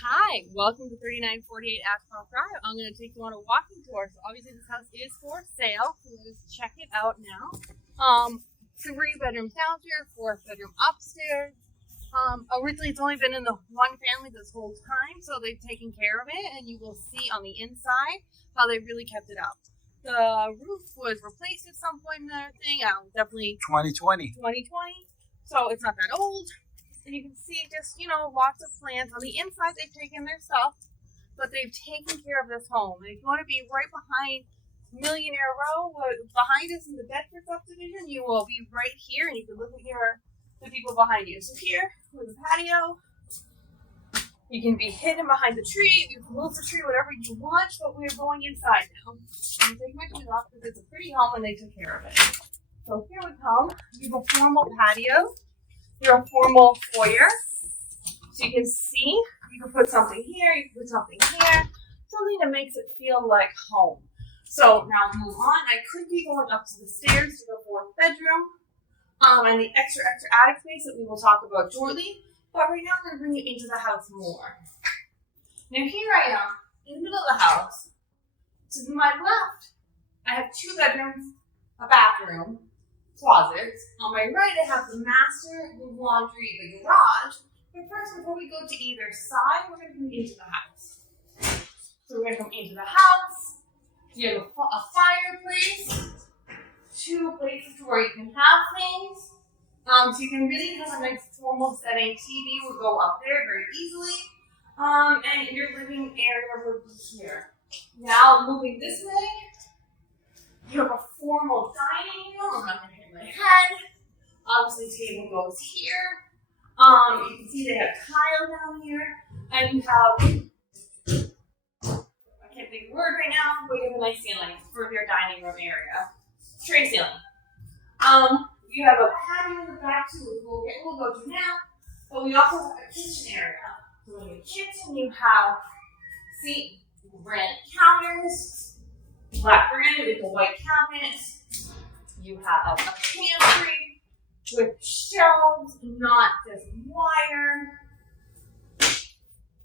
Hi, welcome to 3948 Ashcroft Drive. I'm going to take you on a walking tour. So obviously this house is for sale, so let's check it out now. 3 bedrooms downstairs, 4th bedroom upstairs. Originally it's only been in the one family this whole time, so they've taken care of it, and you will see on the inside how they really kept it up. The roof was replaced at some point in their thing, definitely 2020. So it's not that old. And you can see just, lots of plants. On the inside, they've taken their stuff, but they've taken care of this home. And if you want to be right behind Millionaire Row, behind us in the Bedford subdivision, you will be right here, and you can look at the people behind you. So here, with the patio, you can be hidden behind the tree. You can move the tree, whatever you want, but we're going inside now. I'm taking my shoes off because it's a pretty home and they took care of it. So here we come. You have a formal patio. Your formal foyer, so you can see, you can put something here, you can put something here, something that makes it feel like home. So now move on. I could be going up to the stairs to the 4th bedroom, and the extra attic space that we will talk about shortly, but right now I'm going to bring you into the house more. Now here I am, in the middle of the house. To my left, I have 2 bedrooms, a bathroom, closets. On my right, I have the master, the laundry, the garage. But first, before we go to either side, we're going to come into the house. So we're going to come into the house. You have a fireplace, 2 places where you can have things. So you can really have a nice formal setting. TV will go up there very easily. And your living area will be here. Now, moving this way, you have a formal dining room. I'm not going to hit my head. Obviously, table goes here. You can see they have tile down here. And you have, I can't think of the word right now, but you have a nice ceiling for your dining room area. Tray ceiling. You have a patio in the back too, which we'll go to now. But we also have a kitchen area. So in your kitchen, you have granite counters, black granite with a white cabinet. You have a pantry with shelves, not just wire.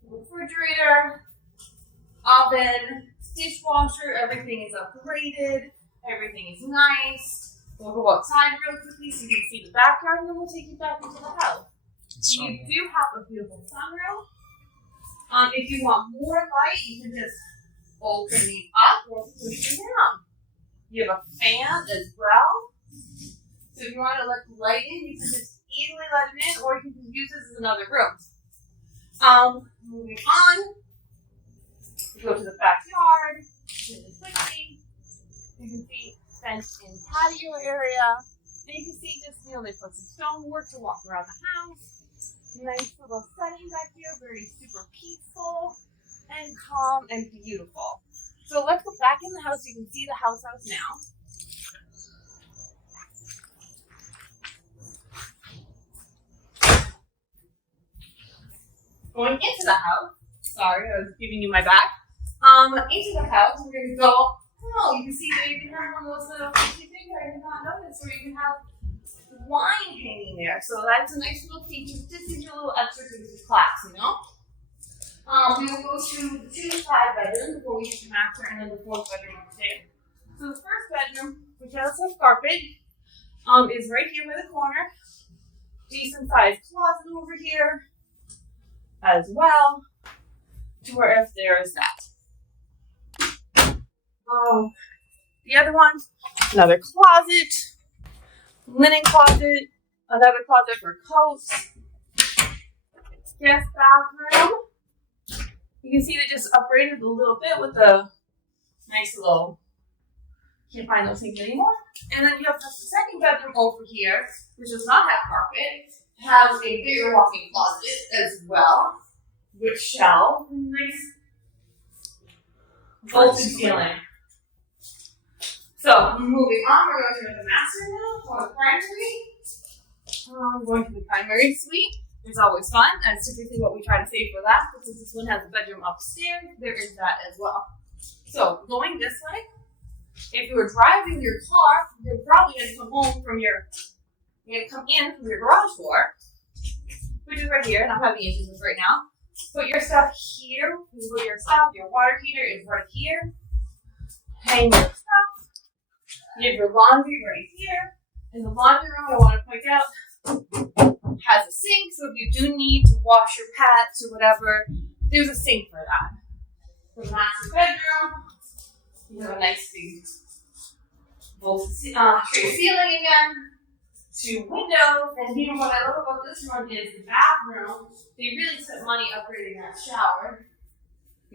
Refrigerator, oven, dishwasher, everything is upgraded. Everything is nice. We'll go outside real quickly so you can see the backyard, and then we'll take you back into the house. So you do have a beautiful sunroom. If you want more light, you can just open these up or push them down. You have a fan as well. So if you want to let the light in, you can just easily let it in, or you can just use this as another room. Moving on, we go to the backyard. Really quickly, you can see fenced-in patio area. And you can see just, they put some stonework to walk around the house. Nice little setting back here, very super peaceful and calm and beautiful. So let's go back in the house so you can see the house now. Going into the house, sorry, I was giving you my back. Into the house, we're going to go, you can see that you can have one of those little things I did not notice, where you can have wine hanging there. So that's a nice little feature. This is your little extra to this class, We will go to the 2 side bedrooms before we get to master, and then the 4th bedroom upstairs. So the 1st bedroom, which has some carpet, is right here by the corner. Decent sized closet over here as well. To where if there is that. The other one, another closet, linen closet, another closet for coats, guest bathroom. You can see they just upgraded a little bit with the nice little, can't find those things anymore. And then you have the 2nd bedroom over here, which does not have carpet. It has a bigger walk-in closet as well, with shelves, nice vaulted ceiling. So, moving on, we're going to the master now, or the primary. Going to the primary suite. It's always fun. That's typically what we try to save for last, because this one has a bedroom upstairs. There is that as well. So, going this way, if you were driving your car, you're probably going to come in from your garage door, which is right here, and I'm having issues with right now. put your stuff here. You put your stuff. Your water heater is right here. Hang your stuff. You have your laundry right here. And the laundry room, I want to point out, has a sink. So if you do need to wash your pets or whatever, there's a sink for that. The master bedroom, you have a nice big tray ceiling again. 2 windows, and you know what I love about this one is the bathroom. They really spent money upgrading that shower. I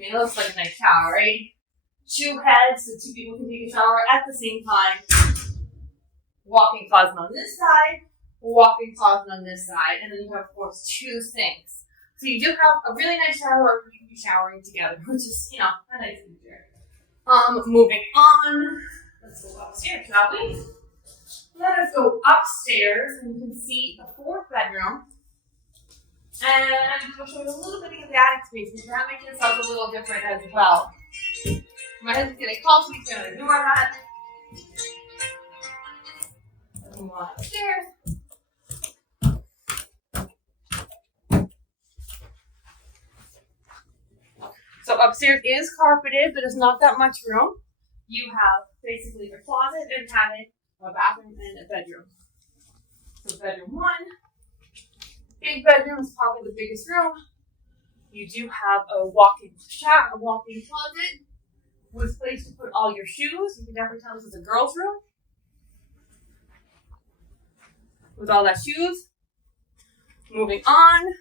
mean, it looks like a nice shower, right? 2 heads, so 2 people can take a shower at the same time. Walk-in closet on this side, walk-in closet on this side, and then you have, of course, 2 sinks. So you do have a really nice shower where you can be showering together, which is, you know, a nice feature. Moving on, let's go upstairs, shall we? Let us go upstairs, and you can see the 4th bedroom. And I'll show you a little bit of the attic space, because that makes this house a little different as well. My husband's getting calls, so he's going to ignore that. Let's move on upstairs. So upstairs is carpeted, but it's not that much room. You have basically a closet and cabin, a bathroom, and a bedroom. So bedroom 1, big bedroom is probably the biggest room. You do have a walk-in shower, a walk-in closet with place to put all your shoes. You can definitely tell this is a girl's room with all that shoes. Moving on,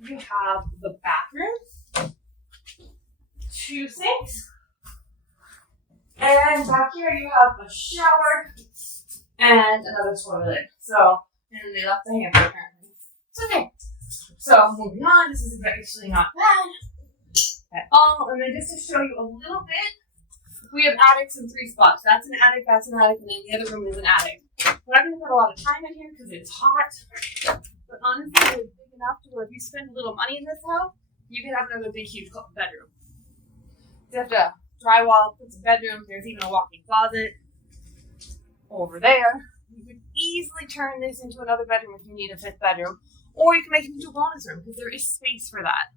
you have the bathroom, 2 sinks. And back here you have a shower and another toilet. So, and they left the hamper apparently. It's okay. So moving on, this is actually not bad at all. And then just to show you a little bit, we have attics in 3 spots. That's an attic, and then the other room is an attic. We're not going to put a lot of time in here because it's hot. But honestly, it's big enough to where if you spend a little money in this house, you can have another big, huge bedroom. You have to drywall, put some bedrooms. There's even a walk-in closet over there. You could easily turn this into another bedroom if you need a 5th bedroom, or you can make it into a bonus room because there is space for that.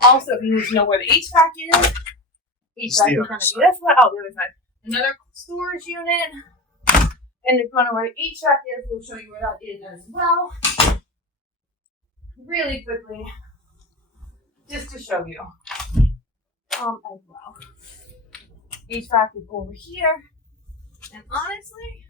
Also, if you need to know where the HVAC is, HVAC is going to be this one. Oh, the other side. Another storage unit. And if you want to know where the HVAC is, we'll show you where that is as well. Really quickly, just to show you. As well. HVAC is over here. And honestly,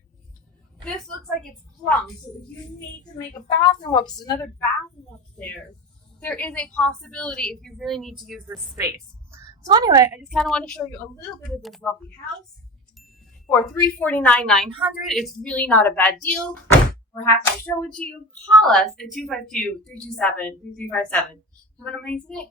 this looks like it's plumbed. So if you need to make a bathroom upstairs, another bathroom upstairs, there is a possibility if you really need to use this space. So anyway, I just kind of want to show you a little bit of this lovely house. For $349,900, it's really not a bad deal. We're happy to show it to you. Call us at 252-327-3357. Have an amazing day.